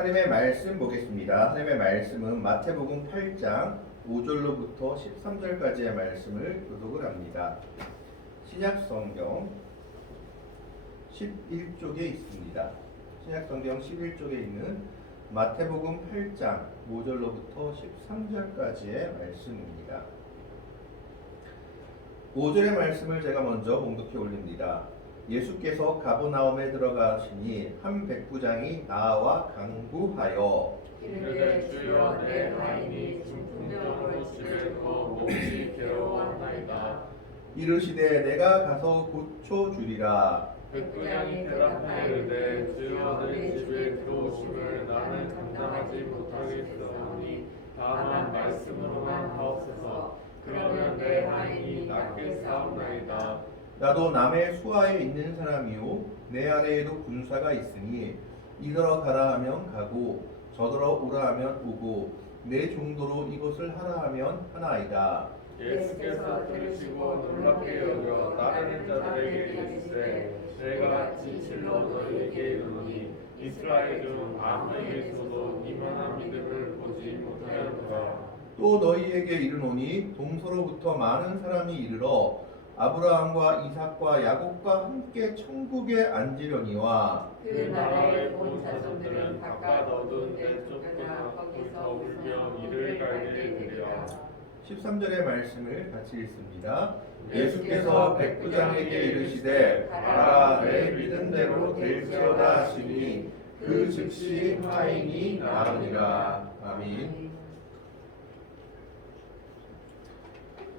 하나님의 말씀 보겠습니다. 하나님의 말씀은 마태복음 8장 5절로부터 13절까지의 말씀을 교독을 합니다. 신약성경 11쪽에 있습니다. 신약성경 11쪽에 있는 마태복음 8장 5절로부터 13절까지의 말씀입니다. 5절의 말씀을 제가 먼저 봉독해 올립니다. 예수께서 가버나움에 들어가시니 한 백부장이 나와 간구하여 이르되 주여 내 하인이 중풍병으로 치료되고 몸이 괴로워하나이다. 이르시되 내가 가서 고쳐 주리라. 백부장이 대답하여 이르되 주여 내 집에 들어오심을 나는 감당하지 못하겠사오니 다만 말씀으로만 하옵소서. 그러면 내 하인이 낫겠사옵나이다. 나도 남의 수하에 있는 사람이요 내 아래에도 군사가 있으니 이더러 가라 하면 가고 저더러 오라 하면 오고 내 종도로 이것을 하라 하면 하나이다. 예수께서 들으시고 놀랍게 여겨 따르는 자들에게 이르시되 내가 진실로 너희에게 이르노니 이스라엘 중 아무에게서도 이만한 믿음을 보지 못하였노라. 또 너희에게 이르노니 동서로부터 많은 사람이 이르러 아브라함과 이삭과 야곱과 함께 천국에 앉으려니와 그 나라의 본 자손들은 바깥 어두운 데 쫓겨나 거기서 울며 이를 갈게 되리라. 13절의 말씀을 같이 읽습니다. 예수께서 백부장에게 이르시되 가라 내 믿음대로 될지어다 하시니 그 즉시 하인이 나으니라. 아멘.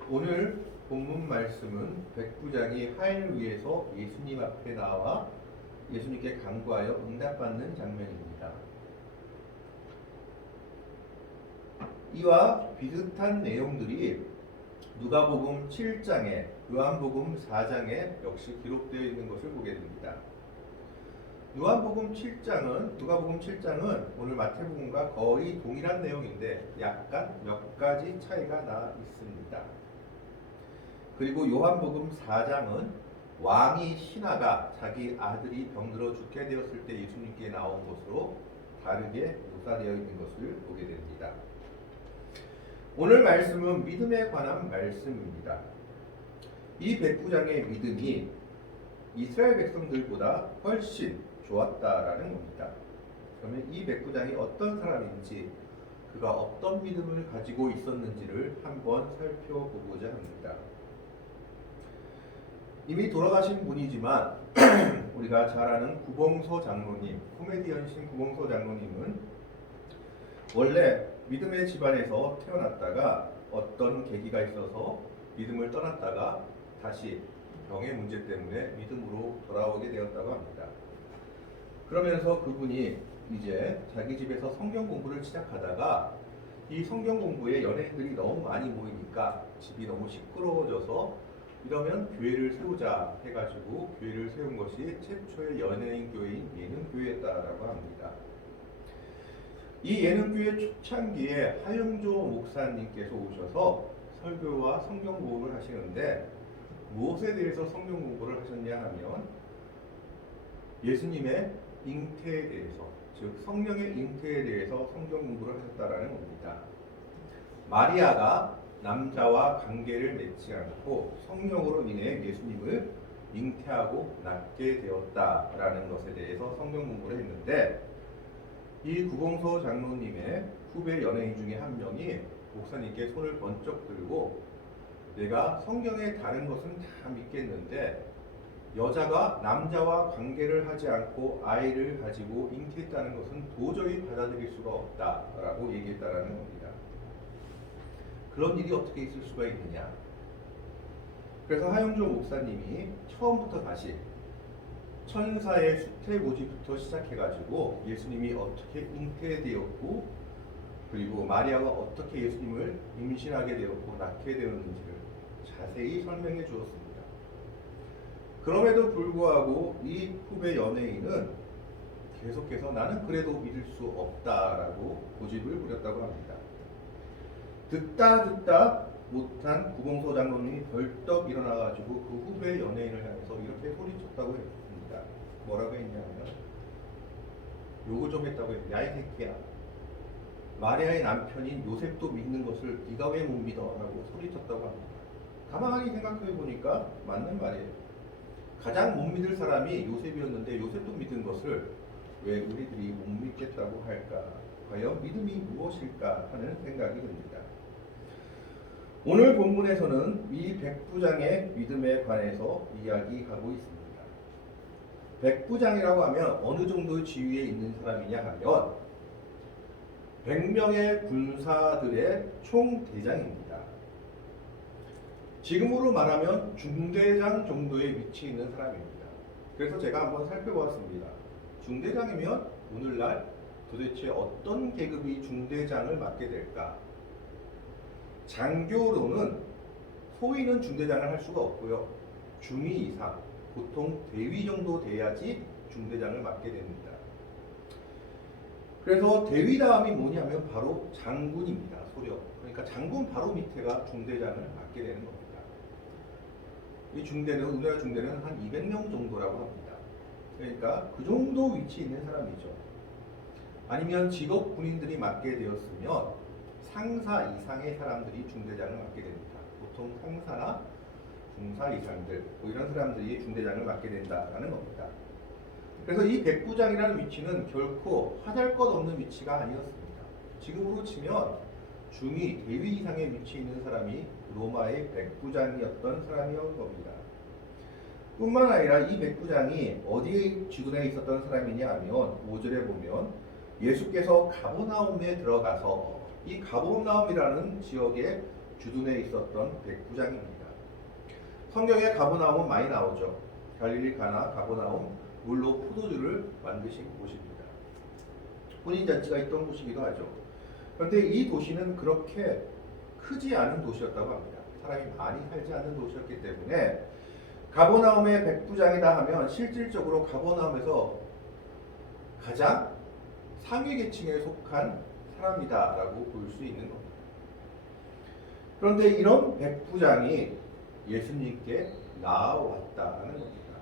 오늘 본문 말씀은 백부장이 하인을 위해서 예수님 앞에 나와 예수님께 간구하여 응답받는 장면입니다. 이와 비슷한 내용들이 누가복음 7장에 요한복음 4장에 역시 기록되어 있는 것을 보게 됩니다. 누가복음 7장은 오늘 마태복음과 거의 동일한 내용인데 약간 몇 가지 차이가 나 있습니다. 그리고 요한복음 4장은 왕이 신하가 자기 아들이 병들어 죽게 되었을 때 예수님께 나온 것으로 다르게 묘사되어 있는 것을 보게 됩니다. 오늘 말씀은 믿음에 관한 말씀입니다. 이 백부장의 믿음이 이스라엘 백성들보다 훨씬 좋았다라는 겁니다. 그러면 이 백부장이 어떤 사람인지 그가 어떤 믿음을 가지고 있었는지를 한번 살펴보고자 합니다. 이미 돌아가신 분이지만 우리가 잘 아는 구봉서 장로님, 코미디언신 구봉서 장로님은 원래 믿음의 집안에서 태어났다가 어떤 계기가 있어서 믿음을 떠났다가 다시 병의 문제 때문에 믿음으로 돌아오게 되었다고 합니다. 그러면서 그분이 이제 자기 집에서 성경 공부를 시작하다가 이 성경 공부에 연예인들이 너무 많이 모이니까 집이 너무 시끄러워져서 이러면 교회를 세우자 해가지고 교회를 세운 것이 최초의 연예인 교회인 예능교회였다라고 합니다. 이 예능교회 초창기에 하영조 목사님께서 오셔서 설교와 성경 공부를 하시는데 무엇에 대해서 성경 공부를 하셨냐 하면 예수님의 잉태에 대해서, 즉 성령의 잉태에 대해서 성경 공부를 하셨다라는 겁니다. 마리아가 남자와 관계를 맺지 않고 성령으로 인해 예수님을 잉태하고 낳게 되었다라는 것에 대해서 성경 공부를 했는데 이 구봉서 장로님의 후배 연예인 중에 한 명이 목사님께 손을 번쩍 들고 내가 성경에 다른 것은 다 믿겠는데 여자가 남자와 관계를 하지 않고 아이를 가지고 잉태했다는 것은 도저히 받아들일 수가 없다라고 얘기했다라는 겁니다. 그런 일이 어떻게 있을 수가 있느냐. 그래서 하영조 목사님이 처음부터 다시 천사의 수태 모지부터 시작해가지고 예수님이 어떻게 잉태되었고 그리고 마리아가 어떻게 예수님을 임신하게 되었고 낳게 되었는지를 자세히 설명해 주었습니다. 그럼에도 불구하고 이 후배 연예인은 계속해서 나는 그래도 믿을 수 없다라고 고집을 부렸다고 합니다. 듣다 못한 구봉서 장로님이 벌떡 일어나가지고 그 후배 연예인을 향해서 이렇게 소리쳤다고 했습니다. 뭐라고 했냐면 욕을 좀 했다고 해요. 야 이 새끼야, 마리아의 남편인 요셉도 믿는 것을 네가 왜 못 믿어? 라고 소리쳤다고 합니다. 가만히 생각해 보니까 맞는 말이에요. 가장 못 믿을 사람이 요셉이었는데 요셉도 믿은 것을 왜 우리들이 못 믿겠다고 할까? 과연 믿음이 무엇일까 하는 생각이 듭니다. 오늘 본문에서는 이 백부장의 믿음에 관해서 이야기하고 있습니다. 백부장이라고 하면 어느 정도 지위에 있는 사람이냐 하면 100명의 군사들의 총대장입니다. 지금으로 말하면 중대장 정도의 위치에 있는 사람입니다. 그래서 제가 한번 살펴보았습니다. 중대장이면 오늘날 도대체 어떤 계급이 중대장을 맡게 될까? 장교로는 소위는 중대장을 할 수가 없고요. 중위 이상, 보통 대위 정도 돼야지 중대장을 맡게 됩니다. 그래서 대위 다음이 뭐냐면 바로 장군입니다. 소령. 그러니까 장군 바로 밑에가 중대장을 맡게 되는 겁니다. 이 중대는, 우리나라 중대는 한 200명 정도라고 합니다. 그러니까 그 정도 위치에 있는 사람이죠. 아니면 직업 군인들이 맡게 되었으면 상사 이상의 사람들이 중대장을 맡게 됩니다. 보통 상사나 중사 이상들, 뭐 이런 사람들이 중대장을 맡게 된다라는 겁니다. 그래서 이 백부장이라는 위치는 결코 하잘것없는 위치가 아니었습니다. 지금으로 치면 중위, 대위 이상의 위치에 있는 사람이 로마의 백부장이었던 사람이었던 겁니다. 뿐만 아니라 이 백부장이 어디에 주둔해 있었던 사람이냐 하면 5절에 보면 예수께서 가버나움에 들어가서 이 가버나움이라는 지역에 주둔해 있었던 백부장입니다. 성경에 가버나움은 많이 나오죠. 갈릴리 가나 가버나움, 물로 포도주를 만드신 곳입니다. 혼인잔치가 있던 곳이기도 하죠. 그런데 이 도시는 그렇게 크지 않은 도시였다고 합니다. 사람이 많이 살지 않는 도시였기 때문에 가버나움의 백부장이다 하면 실질적으로 가버나움에서 가장 상위 계층에 속한 사람이다라고 볼 수 있는 겁니다. 그런데 이런 백부장이 예수님께 나아왔다는 겁니다.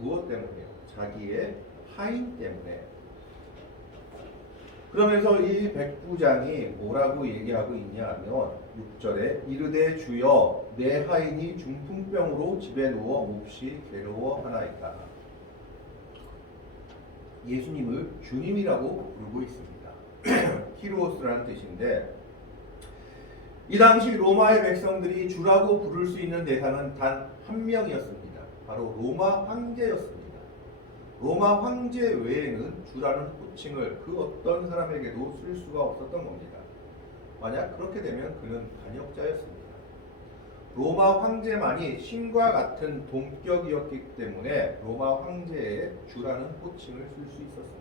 무엇 때문에요? 자기의 하인 때문에. 그러면서 이 백부장이 뭐라고 얘기하고 있냐 하면 6절에 이르되 주여 내 하인이 중풍병으로 집에 누워 몹시 괴로워하나이다. 예수님을 주님이라고 부르고 있습니다. 히로스라는 뜻인데 이 당시 로마의 백성들이 주라고 부를 수 있는 대상은 단 한 명이었습니다. 바로 로마 황제였습니다. 로마 황제 외에는 주라는 호칭을 그 어떤 사람에게도 쓸 수가 없었던 겁니다. 만약 그렇게 되면 그는 반역자였습니다. 로마 황제만이 신과 같은 동격이었기 때문에 로마 황제의 주라는 호칭을 쓸 수 있었습니다.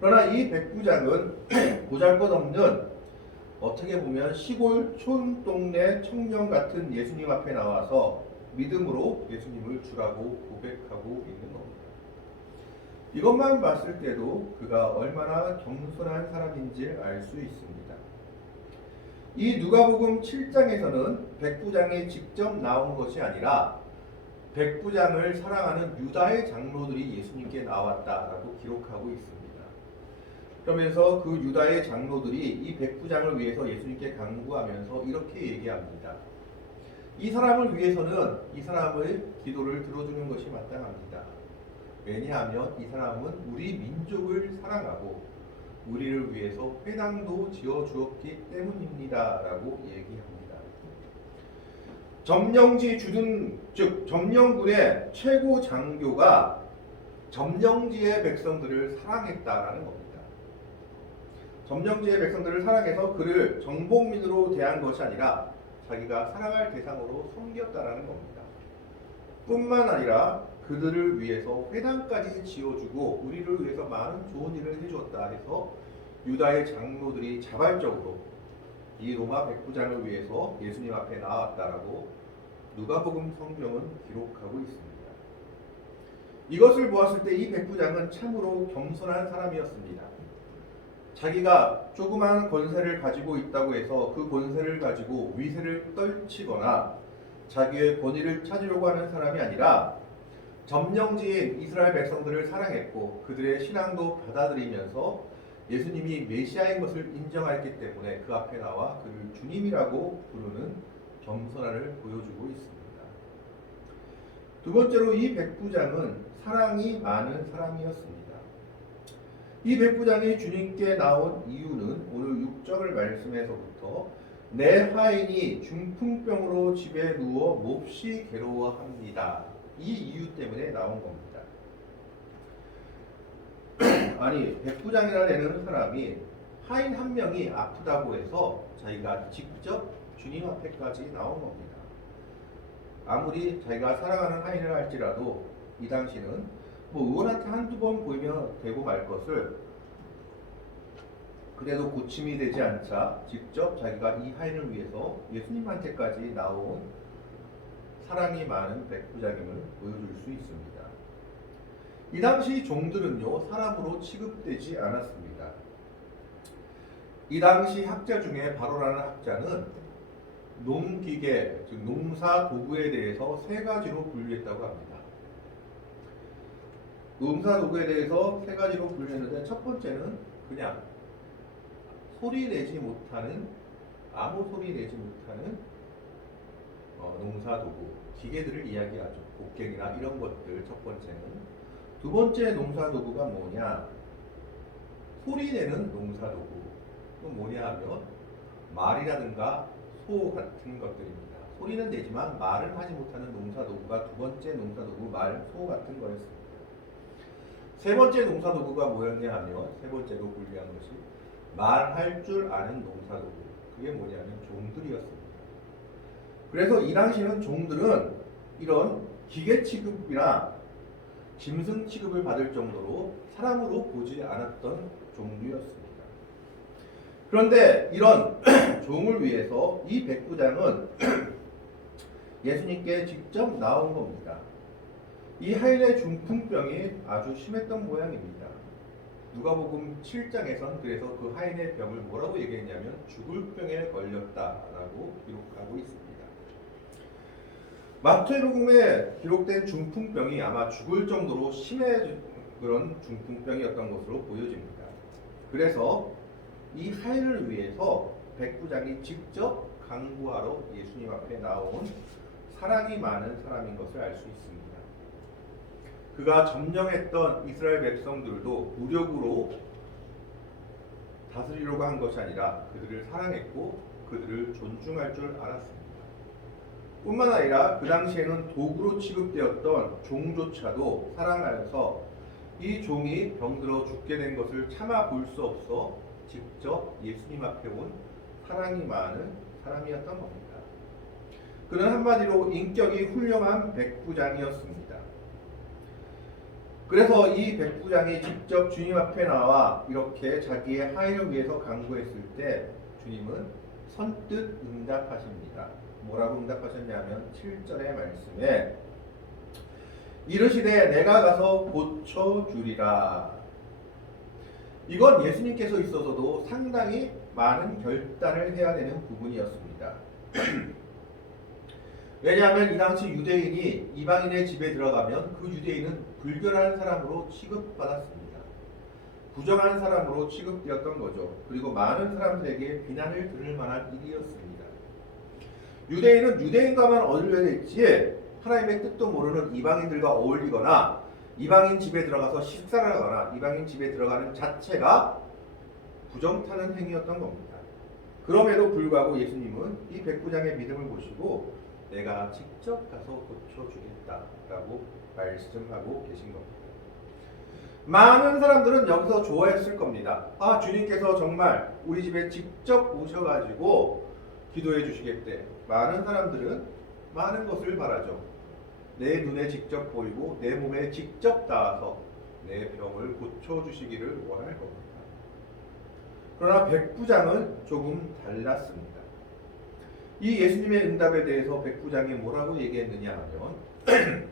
그러나 이 백부장은 보잘것없는 어떻게 보면 시골 촌동네 청년 같은 예수님 앞에 나와서 믿음으로 예수님을 주라고 고백하고 있는 겁니다. 이것만 봤을 때도 그가 얼마나 겸손한 사람인지 알 수 있습니다. 이 누가복음 7장에서는 백부장이 직접 나온 것이 아니라 백부장을 사랑하는 유다의 장로들이 예수님께 나왔다라고 기록하고 있습니다. 그러면서 그 유다의 장로들이 이 백부장을 위해서 예수님께 간구하면서 이렇게 얘기합니다. 이 사람을 위해서는 이 사람의 기도를 들어주는 것이 마땅합니다. 왜냐하면 이 사람은 우리 민족을 사랑하고 우리를 위해서 회당도 지어주었기 때문입니다. 라고 얘기합니다. 점령지 주둔, 즉 점령군의 최고 장교가 점령지의 백성들을 사랑했다라는 겁니다. 점령지의 백성들을 사랑해서 그를 정복민으로 대한 것이 아니라 자기가 사랑할 대상으로 섬겼다라는 겁니다. 뿐만 아니라 그들을 위해서 회당까지 지어주고 우리를 위해서 많은 좋은 일을 해주었다 해서 유다의 장로들이 자발적으로 이 로마 백부장을 위해서 예수님 앞에 나왔다라고 누가복음 성경은 기록하고 있습니다. 이것을 보았을 때 이 백부장은 참으로 겸손한 사람이었습니다. 자기가 조그마한 권세를 가지고 있다고 해서 그 권세를 가지고 위세를 떨치거나 자기의 권위를 찾으려고 하는 사람이 아니라 점령지인 이스라엘 백성들을 사랑했고 그들의 신앙도 받아들이면서 예수님이 메시아인 것을 인정했기 때문에 그 앞에 나와 그를 주님이라고 부르는 겸손함을 보여주고 있습니다. 두 번째로 이 백부장은 사랑이 많은 사람이었습니다. 이 백부장이 주님께 나온 이유는 오늘 6절 말씀에서부터 내 하인이 중풍병으로 집에 누워 몹시 괴로워합니다. 이 이유 때문에 나온 겁니다. 아니, 백부장이라는 사람이 하인 한 명이 아프다고 해서 자기가 직접 주님 앞에까지 나온 겁니다. 아무리 자기가 사랑하는 하인을 할지라도 이 당시는 뭐 의원한테 한두 번 보이면 되고 말 것을 그래도 고침이 되지 않자 직접 자기가 이 하인을 위해서 예수님한테까지 나온 사랑이 많은 백부장임을 보여줄 수 있습니다. 이 당시 종들은요 사람으로 취급되지 않았습니다. 이 당시 학자 중에 바로라는 학자는 농기계, 즉 농사 도구에 대해서 세 가지로 분류했다고 합니다. 농사 도구에 대해서 세 가지로 분류했는데 첫 번째는 그냥 소리 내지 못하는 아무 소리 내지 못하는 농사 도구, 기계들을 이야기하죠. 곡괭이나 이런 것들 첫 번째는. 두 번째 농사 도구가 뭐냐? 소리 내는 농사 도구. 그건 뭐냐 하면 말이라든가 소 같은 것들입니다. 소리는 내지만 말은 하지 못하는 농사 도구가 두 번째 농사 도구 말, 소 같은 거였습니다. 세 번째 농사 도구가 뭐였냐 하면 세 번째로 분류한 것이 말할 줄 아는 농사 도구. 그게 뭐냐면 종들이었습니다. 그래서 이 당시는 종들은 이런 기계 취급이나 짐승 취급을 받을 정도로 사람으로 보지 않았던 종류였습니다. 그런데 이런 종을 위해서 이 백부장은 예수님께 직접 나온 겁니다. 이 하인의 중풍병이 아주 심했던 모양입니다. 누가복음 7장에선 그래서 그 하인의 병을 뭐라고 얘기했냐면 죽을 병에 걸렸다라고 기록하고 있습니다. 마태복음에 기록된 중풍병이 아마 죽을 정도로 심해진 그런 중풍병이었던 것으로 보여집니다. 그래서 이 하인을 위해서 백부장이 직접 간구하러 예수님 앞에 나온 사랑이 많은 사람인 것을 알 수 있습니다. 그가 점령했던 이스라엘 백성들도 무력으로 다스리려고 한 것이 아니라 그들을 사랑했고 그들을 존중할 줄 알았습니다. 뿐만 아니라 그 당시에는 도구로 취급되었던 종조차도 사랑하여서 이 종이 병들어 죽게 된 것을 참아 볼 수 없어 직접 예수님 앞에 온 사랑이 많은 사람이었던 겁니다. 그는 한마디로 인격이 훌륭한 백부장이었습니다. 그래서 이 백부장이 직접 주님 앞에 나와 이렇게 자기의 하인을 위해서 간구했을 때 주님은 선뜻 응답하십니다. 뭐라고 응답하셨냐면 7절의 말씀에 이르시되 내가 가서 고쳐주리라. 이건 예수님께서 있어서도 상당히 많은 결단을 해야 되는 부분이었습니다. 왜냐하면 이 당시 유대인이 이방인의 집에 들어가면 그 유대인은 불결한 사람으로 취급받았습니다. 부정한 사람으로 취급되었던 거죠. 그리고 많은 사람들에게 비난을 들을 만한 일이었습니다. 유대인은 유대인과만 어울려야 될지 하나님의 뜻도 모르는 이방인들과 어울리거나 이방인 집에 들어가서 식사를 하거나 이방인 집에 들어가는 자체가 부정타는 행위였던 겁니다. 그럼에도 불구하고 예수님은 이 백부장의 믿음을 보시고 내가 직접 가서 고쳐주겠다라고 말씀하고 계신 겁니다. 많은 사람들은 여기서 좋아했을 겁니다. 아, 주님께서 정말 우리 집에 직접 오셔가지고 기도해 주시겠대. 많은 사람들은 많은 것을 바라죠. 내 눈에 직접 보이고 내 몸에 직접 닿아서 내 병을 고쳐주시기를 원할 겁니다. 그러나 백부장은 조금 달랐습니다. 이 예수님의 응답에 대해서 백부장이 뭐라고 얘기했느냐 하면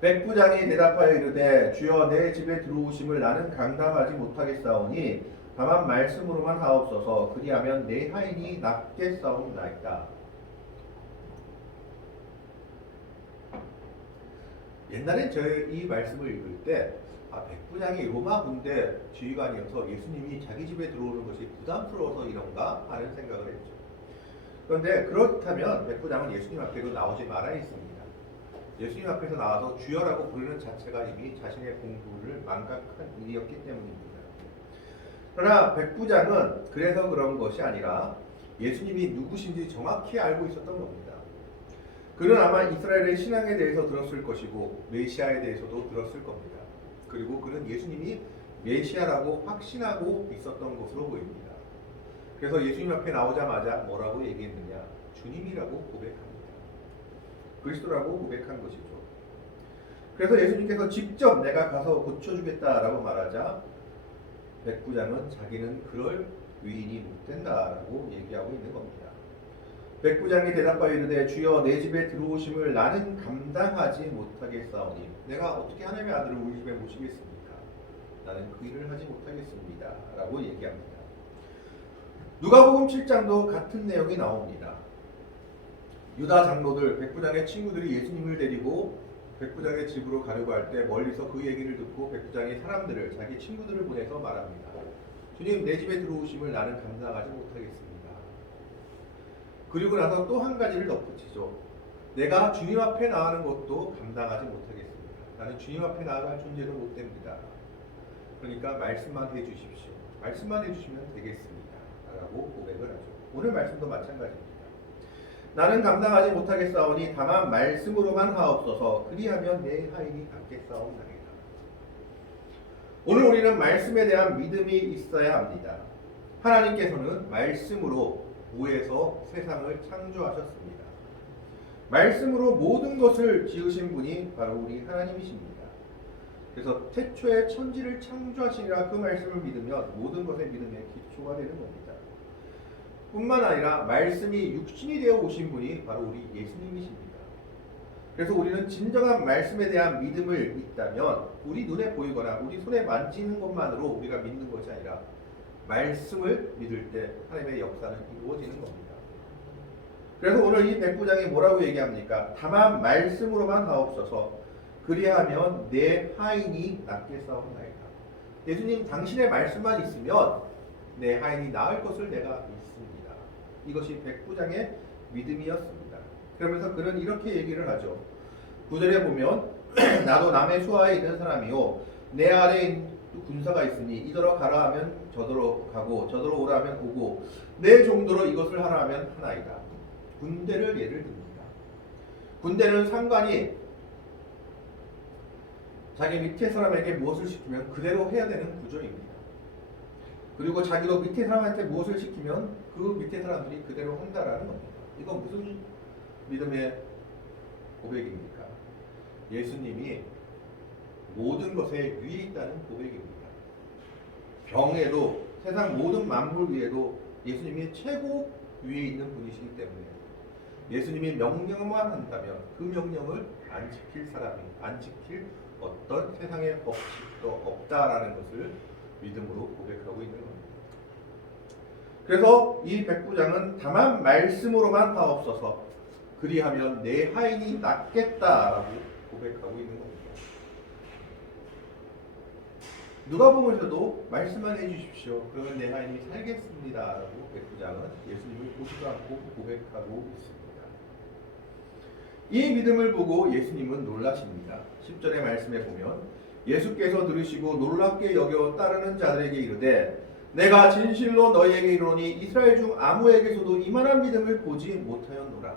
백부장이 대답하여 이르되 주여 내 집에 들어오심을 나는 감당하지 못하겠사오니 다만 말씀으로만 하옵소서. 그리하면 내 하인이 낫겠사옵나이다. 옛날엔 이 말씀을 읽을 때 백부장이 로마 군대 지휘관이어서 예수님이 자기 집에 들어오는 것이 부담스러워서 이런가 하는 생각을 했죠. 그런데 그렇다면 백부장은 예수님 앞에도 나오지 말아야 했습니다. 예수님 앞에서 나와서 주여라고 부르는 자체가 이미 자신의 공부를 망각한 일이었기 때문입니다. 그러나 백부장은 그래서 그런 것이 아니라 예수님이 누구신지 정확히 알고 있었던 겁니다. 그는 아마 이스라엘의 신앙에 대해서 들었을 것이고 메시아에 대해서도 들었을 겁니다. 그리고 그는 예수님이 메시아라고 확신하고 있었던 것으로 보입니다. 그래서 예수님 앞에 나오자마자 뭐라고 얘기했느냐? 주님이라고 고백합니다. 그리스도라고 고백한 것이죠. 그래서 예수님께서 직접 내가 가서 고쳐주겠다라고 말하자 백부장은 자기는 그럴 위인이 못 된다라고 얘기하고 있는 겁니다. 백부장이 대답하여 이르되 주여 내 집에 들어오심을 나는 감당하지 못하겠사오니 내가 어떻게 하나님의 아들을 우리 집에 모시겠습니까? 나는 그 일을 하지 못하겠습니다 라고 얘기합니다. 누가복음 7장도 같은 내용이 나옵니다. 유다 장로들, 백부장의 친구들이 예수님을 데리고 백부장의 집으로 가려고 할 때 멀리서 그 얘기를 듣고 백부장이 사람들을, 자기 친구들을 보내서 말합니다. 주님, 내 집에 들어오심을 나는 감당하지 못하겠습니다. 그리고 나서 또 한 가지를 덧붙이죠. 내가 주님 앞에 나가는 것도 감당하지 못하겠습니다. 나는 주님 앞에 나아갈 존재도 못 됩니다. 그러니까 말씀만 해주십시오. 말씀만 해주시면 되겠습니다. 라고 고백을 하죠. 오늘 말씀도 마찬가지입니다. 나는 감당하지 못하겠사오니 다만 말씀으로만 하옵소서. 그리하면 내 하인이 낫겠사옵나이다. 오늘 우리는 말씀에 대한 믿음이 있어야 합니다. 하나님께서는 말씀으로 무에서 세상을 창조하셨습니다. 말씀으로 모든 것을 지으신 분이 바로 우리 하나님이십니다. 그래서 태초에 천지를 창조하시니라 그 말씀을 믿으면 모든 것의 믿음의 기초가 되는 겁니다. 뿐만 아니라 말씀이 육신이 되어 오신 분이 바로 우리 예수님이십니다. 그래서 우리는 진정한 말씀에 대한 믿음을 있다면 우리 눈에 보이거나 우리 손에 만지는 것만으로 우리가 믿는 것이 아니라 말씀을 믿을 때 하나님의 역사는 이루어지는 겁니다. 그래서 오늘 이 백부장이 뭐라고 얘기합니까? 다만 말씀으로만 하옵소서. 그리하면 내 하인이 낫겠사옵나이다. 예수님, 당신의 말씀만 있으면 내 하인이 나을 것을 내가 믿습니다. 이것이 백부장의 믿음이었습니다. 그러면서 그는 이렇게 얘기를 하죠. 9절에 보면 나도 남의 수하에 있는 사람이요 내 아래에 군사가 있으니 이더러 가라 하면 저더러 가고 저더러 오라 하면 오고 내 종도로 이것을 하라 하면 하나이다. 군대를 예를 듭니다. 군대는 상관이 자기 밑에 사람에게 무엇을 시키면 그대로 해야 되는 구조입니다. 그리고 자기도 밑에 사람한테 무엇을 시키면 그 밑에 사람들이 그대로 한다라는 겁니다. 이건 무슨 믿음의 고백입니까? 예수님이 모든 것에 위에 있다는 고백입니다. 병에도 세상 모든 만물 위에도 예수님이 최고 위에 있는 분이시기 때문에 예수님이 명령만 한다면 그 명령을 안 지킬 사람이, 안 지킬 어떤 세상의 법칙도 없다라는 것을 믿음으로 고백하고 있는 겁니다. 그래서 이 백부장은 다만 말씀으로만 하옵소서. 그리하면 내 하인이 낫겠다라고 고백하고 있는 겁니다. 누가복음에서도 말씀만 해주십시오. 그러면 내 하인이 살겠습니다라고 백부장은 예수님을 보지도 않고 고백하고 있습니다. 이 믿음을 보고 예수님은 놀라십니다. 10절의 말씀에 보면 예수께서 들으시고 놀랍게 여겨 따르는 자들에게 이르되 내가 진실로 너희에게 이르노니 이스라엘 중 아무에게서도 이만한 믿음을 보지 못하였노라.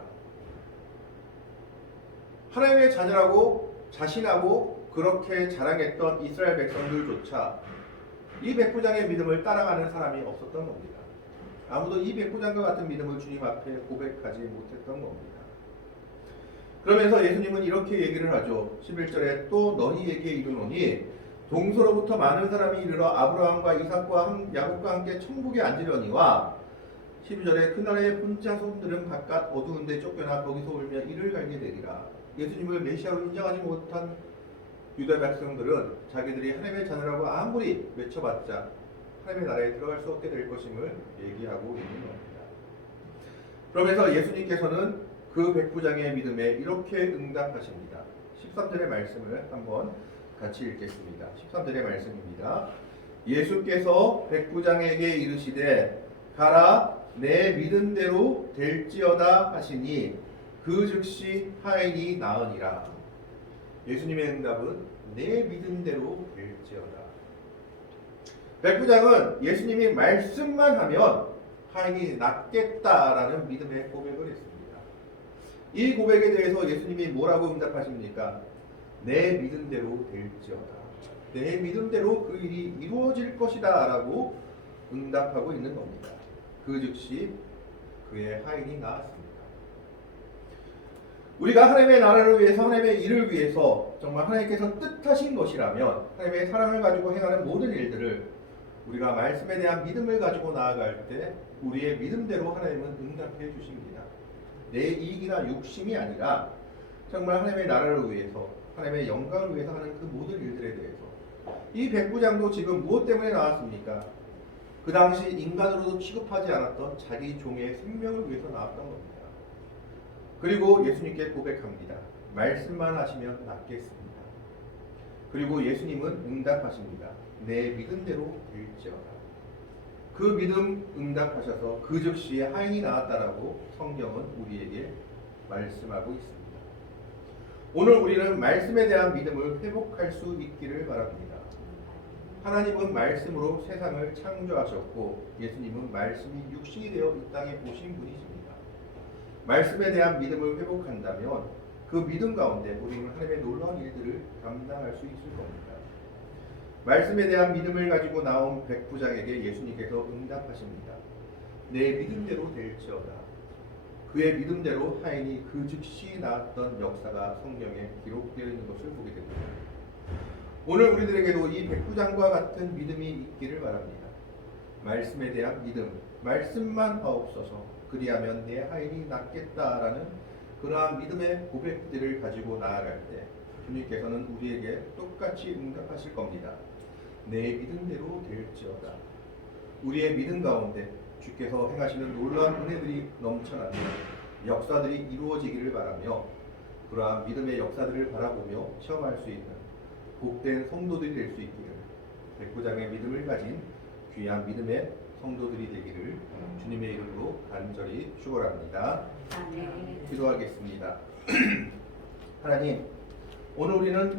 하나님의 자녀라고 자신하고 그렇게 자랑했던 이스라엘 백성들조차 이 백부장의 믿음을 따라가는 사람이 없었던 겁니다. 아무도 이 백부장과 같은 믿음을 주님 앞에 고백하지 못했던 겁니다. 그러면서 예수님은 이렇게 얘기를 하죠. 11절에 또 너희에게 이르노니 동서로부터 많은 사람이 이르러 아브라함과 이삭과 야곱과 함께 천국에 앉으려니와 12절에 그날의 본자손들은 바깥 어두운 데 쫓겨나 거기서 울며 이를 갈게 되리라. 예수님을 메시아로 인정하지 못한 유다 백성들은 자기들이 하나님의 자녀라고 아무리 외쳐봤자 하나님의 나라에 들어갈 수 없게 될 것임을 얘기하고 있는 겁니다. 그러면서 예수님께서는 그 백부장의 믿음에 이렇게 응답하십니다. 13절의 말씀을 한번 같이 읽겠습니다. 13절의 말씀입니다. 예수께서 백부장에게 이르시되 가라 내 믿음대로 될지어다 하시니 그 즉시 하인이 나으니라. 예수님의 응답은 내 믿음대로 될지어다. 백부장은 예수님이 말씀만 하면 하인이 낫겠다라는 믿음의 고백을 했습니다. 이 고백에 대해서 예수님이 뭐라고 응답하십니까? 내 믿음대로 될지어다. 내 믿음대로 그 일이 이루어질 것이다 라고 응답하고 있는 겁니다. 그 즉시 그의 하인이 나았습니다. 우리가 하나님의 나라를 위해서, 하나님의 일을 위해서 정말 하나님께서 뜻하신 것이라면 하나님의 사랑을 가지고 행하는 모든 일들을 우리가 말씀에 대한 믿음을 가지고 나아갈 때 우리의 믿음대로 하나님은 응답해 주십니다. 내 이익이나 욕심이 아니라 정말 하나님의 나라를 위해서, 하나님의 영광을 위해서 하는 그 모든 일들에 대해서. 이 백부장도 지금 무엇 때문에 나왔습니까? 그 당시 인간으로도 취급하지 않았던 자기 종의 생명을 위해서 나왔던 겁니다. 그리고 예수님께 고백합니다. 말씀만 하시면 낫겠습니다. 그리고 예수님은 응답하십니다. 내 믿음대로 될지어다. 그 믿음 응답하셔서 그 즉시 하인이 나았다라고 성경은 우리에게 말씀하고 있습니다. 오늘 우리는 말씀에 대한 믿음을 회복할 수 있기를 바랍니다. 하나님은 말씀으로 세상을 창조하셨고 예수님은 말씀이 육신이 되어 이 땅에 오신 분이십니다. 말씀에 대한 믿음을 회복한다면 그 믿음 가운데 우리는 하나님의 놀라운 일들을 감당할 수 있을 겁니다. 말씀에 대한 믿음을 가지고 나온 백부장에게 예수님께서 응답하십니다. 내 믿음대로 될지어다. 그의 믿음대로 하인이 그 즉시 나았던 역사가 성경에 기록되어 있는 것을 보게 됩니다. 오늘 우리들에게도 이 백부장과 같은 믿음이 있기를 바랍니다. 말씀에 대한 믿음, 말씀만 하옵소서. 그리하면 내 하인이 낫겠다라는 그러한 믿음의 고백들을 가지고 나아갈 때 주님께서는 우리에게 똑같이 응답하실 겁니다. 내 믿음대로 될지어다. 우리의 믿음 가운데 주께서 행하시는 놀라운 은혜들이 넘쳐나는 역사들이 이루어지기를 바라며 그러한 믿음의 역사들을 바라보며 체험할 수 있는 복된 성도들이 될 수 있기를 백부장의 믿음을 가진 귀한 믿음의 성도들이 되기를 주님의 이름으로 간절히 축원합니다. 아멘. 기도하겠습니다. 하나님, 오늘 우리는